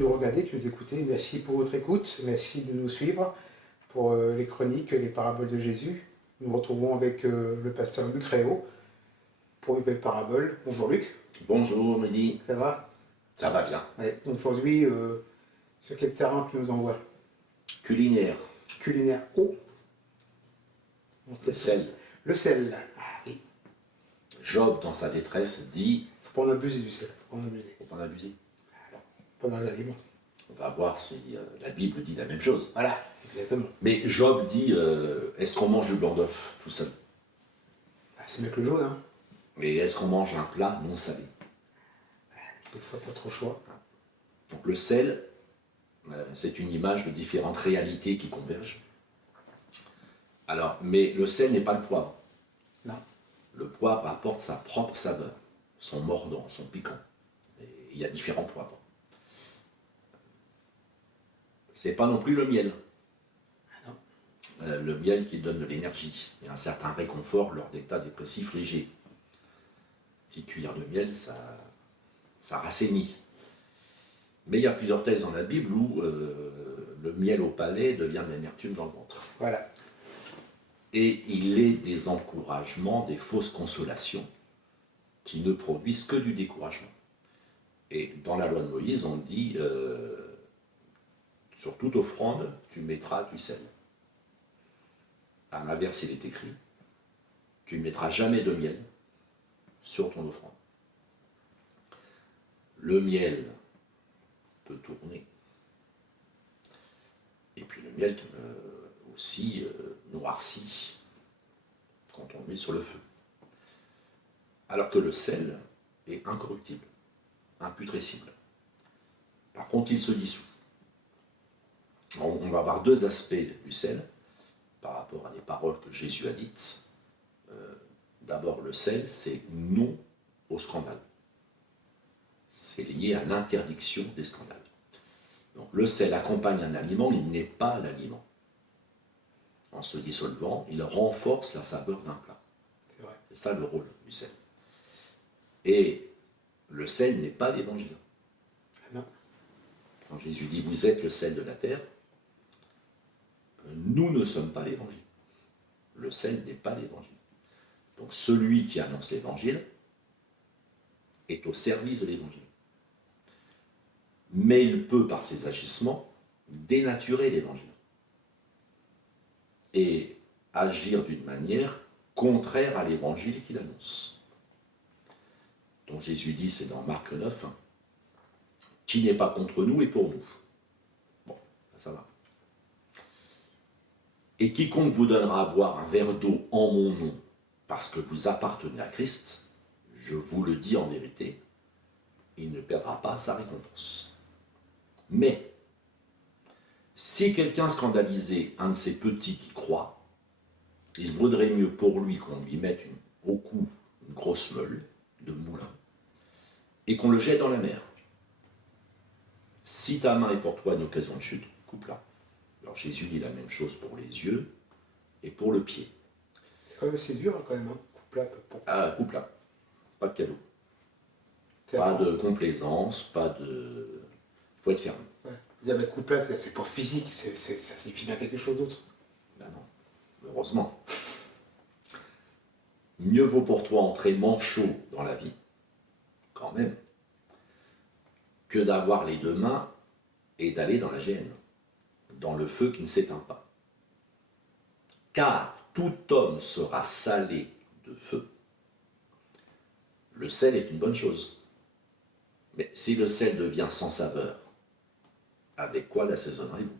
nous regardez, qui nous écoutez. Merci pour votre écoute. Merci de nous suivre pour les chroniques, les paraboles de Jésus. Nous nous retrouvons avec le pasteur Luc Réau pour une nouvelle parabole. Bonjour Luc. Bonjour Mehdi. Ça va? Ça va bien. Ouais. Donc aujourd'hui, sur quel terrain tu nous envoies? Culinaire. Culinaire. Oh. Le sel. Le sel. Ah, oui. Job, dans sa détresse, dit... Faut pas en abuser du sel. Faut pas en abuser. Pas en abuser. Pas dans les aliments. On va voir si la Bible dit la même chose. Voilà, exactement. Mais Job dit, est-ce qu'on mange du blanc d'œuf tout seul? Ah, c'est mieux que le jaune, hein. Mais est-ce qu'on mange un plat non salé? Des fois, pas trop choix. Donc le sel, c'est une image de différentes réalités qui convergent. Alors, mais le sel n'est pas le poivre. Non. Le poivre apporte sa propre saveur, son mordant, son piquant. Et il y a différents poivres. C'est pas non plus le miel. Non. Le miel qui donne de l'énergie et un certain réconfort lors d'états dépressifs légers. Petite cuillère de miel, ça rassainit. Mais il y a plusieurs thèses dans la Bible où le miel au palais devient de l'amertume dans le ventre. Voilà. Et il est des encouragements, des fausses consolations qui ne produisent que du découragement. Et dans la loi de Moïse, on dit sur toute offrande, tu mettras du sel. À l'inverse, il est écrit, tu ne mettras jamais de miel sur ton offrande. Le miel peut tourner. Et puis le miel aussi noircit quand on le met sur le feu. Alors que le sel est incorruptible, imputrescible. Par contre, il se dissout. On va avoir deux aspects du sel par rapport à des paroles que Jésus a dites. D'abord, le sel, c'est non au scandale. C'est lié à l'interdiction des scandales. Donc le sel accompagne un aliment, il n'est pas l'aliment. En se dissolvant, il renforce la saveur d'un plat. C'est vrai. C'est ça le rôle du sel. Et le sel n'est pas l'évangile. Non. Quand Jésus dit « vous êtes le sel de la terre », nous ne sommes pas l'évangile. Le sel n'est pas l'évangile. Donc celui qui annonce l'évangile est au service de l'évangile. Mais il peut, par ses agissements, dénaturer l'évangile et agir d'une manière contraire à l'évangile qu'il annonce. Donc Jésus dit, c'est dans Marc 9, qui n'est pas contre nous et pour nous. Bon, ça va. Et quiconque vous donnera à boire un verre d'eau en mon nom, parce que vous appartenez à Christ, je vous le dis en vérité, il ne perdra pas sa récompense. Mais, si quelqu'un scandalisait un de ces petits qui croient, il vaudrait mieux pour lui qu'on lui mette au cou une grosse meule de moulin et qu'on le jette dans la mer. Si ta main est pour toi une occasion de chute, coupe-la. Alors Jésus dit la même chose pour les yeux et pour le pied. C'est quand même assez dur, hein, quand même. Hein. Coupe-la. Ah, coupe-là. Pas de cadeau. C'est Pas vrai. de complaisance, pas de... faut être ferme. Ouais. Dire, mais coupe-la, c'est pas physique, ça signifie bien quelque chose d'autre. Ben non, heureusement. Mieux vaut pour toi entrer manchot dans la vie, quand même, que d'avoir les deux mains et d'aller dans la géhenne, dans le feu qui ne s'éteint pas. Car tout homme sera salé de feu. Le sel est une bonne chose. Mais si le sel devient sans saveur, avec quoi l'assaisonnerez-vous?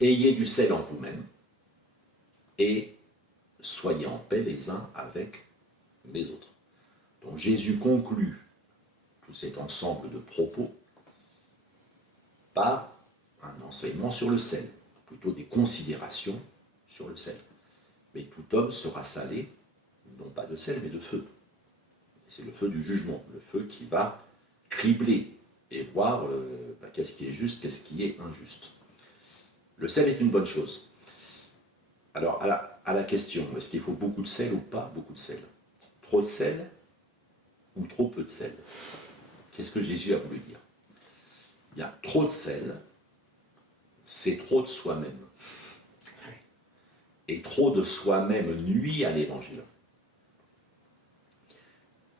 Ayez du sel en vous-même et soyez en paix les uns avec les autres. Donc Jésus conclut tout cet ensemble de propos par un enseignement sur le sel, plutôt des considérations sur le sel. Mais tout homme sera salé, non pas de sel, mais de feu. C'est le feu du jugement, le feu qui va cribler et voir qu'est-ce qui est juste, qu'est-ce qui est injuste. Le sel est une bonne chose. Alors, à la question, est-ce qu'il faut beaucoup de sel ou pas beaucoup de sel? Trop de sel ou trop peu de sel? Qu'est-ce que Jésus a voulu dire? Il y a trop de sel, c'est trop de soi-même. Et trop de soi-même nuit à l'évangile.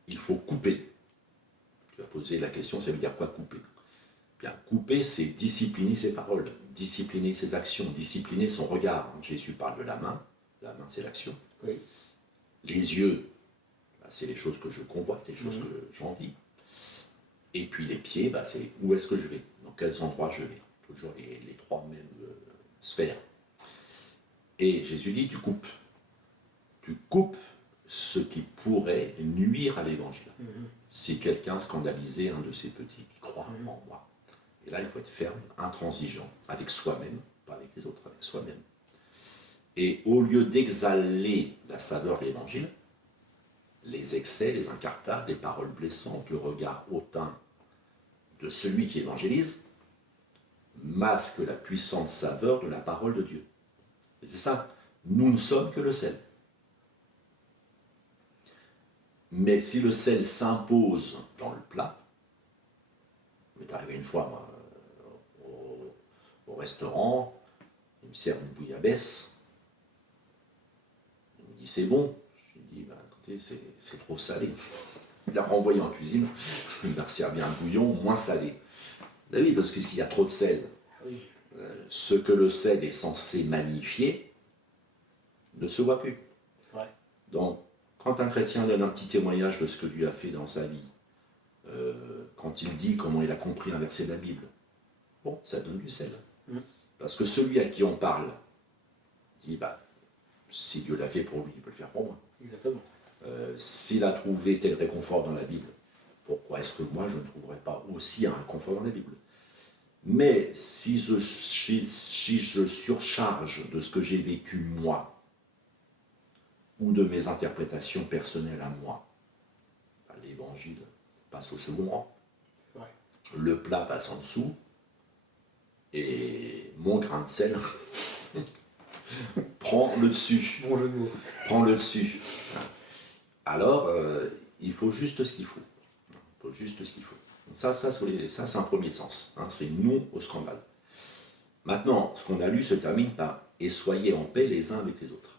Il faut couper. Tu vas poser la question, ça veut dire quoi couper? Bien, couper, c'est discipliner ses paroles, discipliner ses actions, discipliner son regard. Jésus parle de la main c'est l'action. Oui. Les yeux, c'est les choses que je convoite, les choses que j'envie. Et puis les pieds, c'est où est-ce que je vais, dans quels endroits je vais. Toujours les trois mêmes sphères. Et Jésus dit, tu coupes. Tu coupes ce qui pourrait nuire à l'évangile. Si quelqu'un scandalisait un de ces petits qui croient en moi. Et là, il faut être ferme, intransigeant, avec soi-même, pas avec les autres, avec soi-même. Et au lieu d'exhaler la saveur de l'évangile, les excès, les incartades, les paroles blessantes, le regard hautain de celui qui évangélise, masque la puissante saveur de la parole de Dieu. Et c'est ça, nous ne sommes que le sel. Mais si le sel s'impose dans le plat, il m'est arrivé une fois, moi, au restaurant, il me sert une bouillabaisse, il me dit c'est bon. Je lui dis, écoutez, c'est trop salé. Il l'a renvoyé en cuisine, il m'a servi un bouillon moins salé. Ben oui, parce que s'il y a trop de sel, ce que le sel est censé magnifier ne se voit plus. Ouais. Donc, quand un chrétien donne un petit témoignage de ce que Dieu a fait dans sa vie, quand il dit comment il a compris un verset de la Bible, bon, ça donne du sel. Parce que celui à qui on parle dit, si Dieu l'a fait pour lui, il peut le faire pour moi. Exactement. S'il a trouvé tel réconfort dans la Bible, pourquoi est-ce que moi je ne trouverais pas aussi un réconfort dans la Bible? Mais si je surcharge de ce que j'ai vécu moi, ou de mes interprétations personnelles à moi, l'évangile passe au second rang. Ouais. Le plat passe en dessous, et mon grain de sel prend le dessus. Bon jeu de mots. Prend le dessus. Alors, il faut juste ce qu'il faut. Il faut juste ce qu'il faut. Ça c'est un premier sens. C'est non au scandale. Maintenant, ce qu'on a lu se termine par « Et soyez en paix les uns avec les autres ».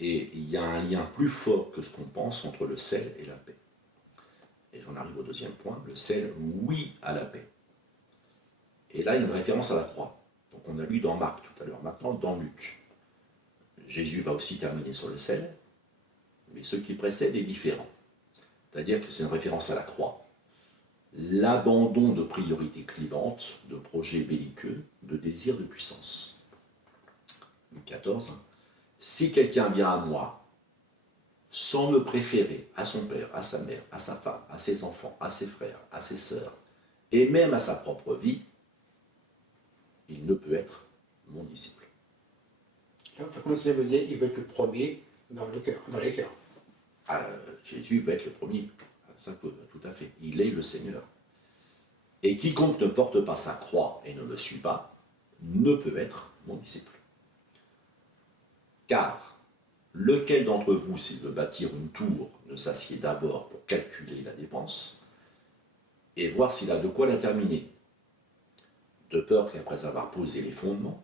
Et il y a un lien plus fort que ce qu'on pense entre le sel et la paix. Et j'en arrive au deuxième point, le sel, oui à la paix. Et là, il y a une référence à la croix. Donc on a lu dans Marc tout à l'heure, maintenant dans Luc. Jésus va aussi terminer sur le sel, mais ce qui précède est différent. C'est-à-dire que c'est une référence à la croix. L'abandon de priorités clivantes, de projets belliqueux, de désirs de puissance. Luc 14. Si quelqu'un vient à moi, sans me préférer à son père, à sa mère, à sa femme, à ses enfants, à ses frères, à ses sœurs, et même à sa propre vie, il ne peut être mon disciple. Comme ça veut dire, il veut être le premier dans le cœur, dans les cœurs. Jésus veut être le premier, ça tout à fait. Il est le Seigneur. Et quiconque ne porte pas sa croix et ne me suit pas, ne peut être mon disciple. Car lequel d'entre vous, s'il veut bâtir une tour, ne s'assied d'abord pour calculer la dépense et voir s'il a de quoi la terminer, de peur qu'après avoir posé les fondements,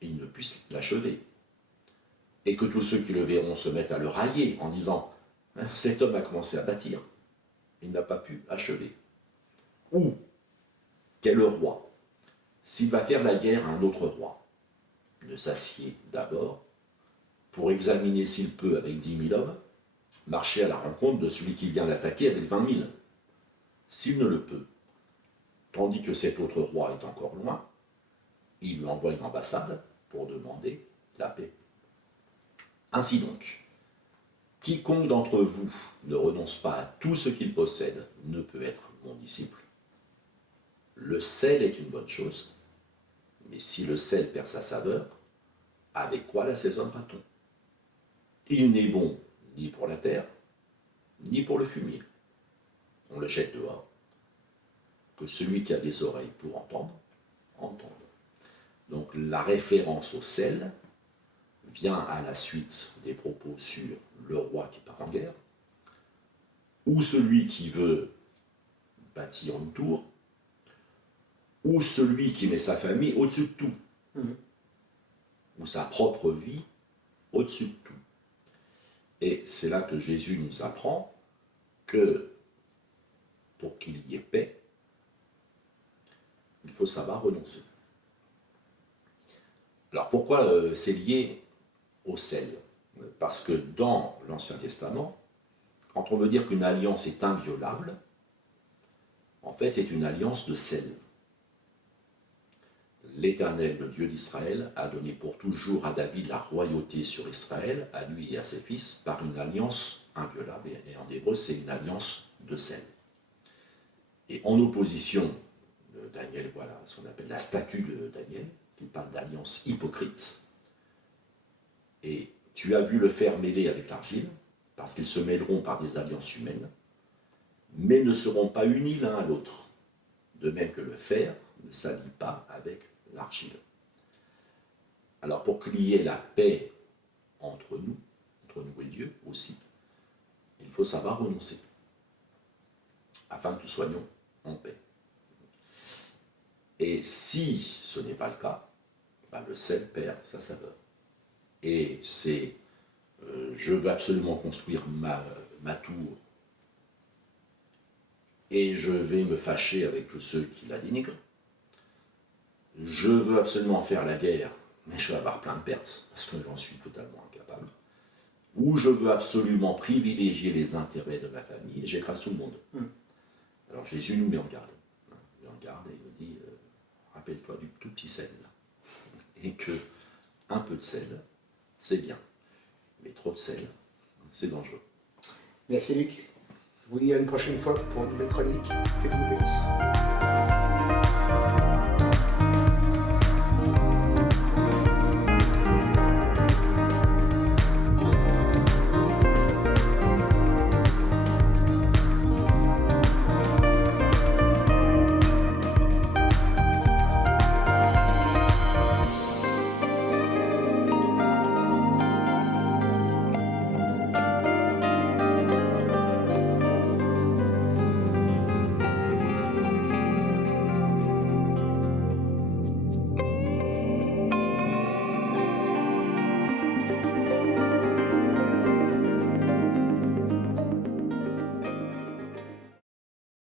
il ne puisse l'achever. Et que tous ceux qui le verront se mettent à le railler en disant « Cet homme a commencé à bâtir, il n'a pas pu achever. » Ou quel roi, s'il va faire la guerre à un autre roi, ne s'assied d'abord pour examiner s'il peut, avec 10 000 hommes, marcher à la rencontre de celui qui vient l'attaquer avec 20 000. S'il ne le peut, tandis que cet autre roi est encore loin, il lui envoie une ambassade pour demander la paix. Ainsi donc, quiconque d'entre vous ne renonce pas à tout ce qu'il possède ne peut être mon disciple. Le sel est une bonne chose, mais si le sel perd sa saveur, avec quoi l'assaisonnera-t-on? Il n'est bon ni pour la terre, ni pour le fumier. On le jette dehors. Que celui qui a des oreilles pour entendre, entende. Donc la référence au sel vient à la suite des propos sur le roi qui part en guerre, ou celui qui veut bâtir une tour, ou celui qui met sa famille au-dessus de tout, ou sa propre vie au-dessus de tout. Et c'est là que Jésus nous apprend que pour qu'il y ait paix, il faut savoir renoncer. Alors pourquoi c'est lié au sel? Parce que dans l'Ancien Testament, quand on veut dire qu'une alliance est inviolable, en fait c'est une alliance de sel. L'Éternel, le Dieu d'Israël, a donné pour toujours à David la royauté sur Israël, à lui et à ses fils, par une alliance inviolable, et en hébreu c'est une alliance de sel. Et en opposition, Daniel, voilà ce qu'on appelle la statue de Daniel, qui parle d'alliance hypocrite. Et tu as vu le fer mêlé avec l'argile, parce qu'ils se mêleront par des alliances humaines, mais ne seront pas unis l'un à l'autre, de même que le fer ne s'allie pas avec l'argile. Alors pour qu'il y ait la paix entre nous et Dieu aussi, il faut savoir renoncer, afin que nous soyons en paix. Et si ce n'est pas le cas, ben le sel perd sa saveur. Et c'est, je veux absolument construire ma tour, et je vais me fâcher avec tous ceux qui la dénigrent. Je veux absolument faire la guerre, mais je vais avoir plein de pertes, parce que j'en suis totalement incapable. Ou je veux absolument privilégier les intérêts de ma famille, et j'écrase tout le monde. Alors Jésus nous met en garde. Il nous met en garde et il nous dit, rappelle-toi du tout petit sel. Et que un peu de sel, c'est bien. Mais trop de sel, c'est dangereux. Merci Luc. Je vous dis à une prochaine fois pour une nouvelle chronique. Que Dieu vous bénisse.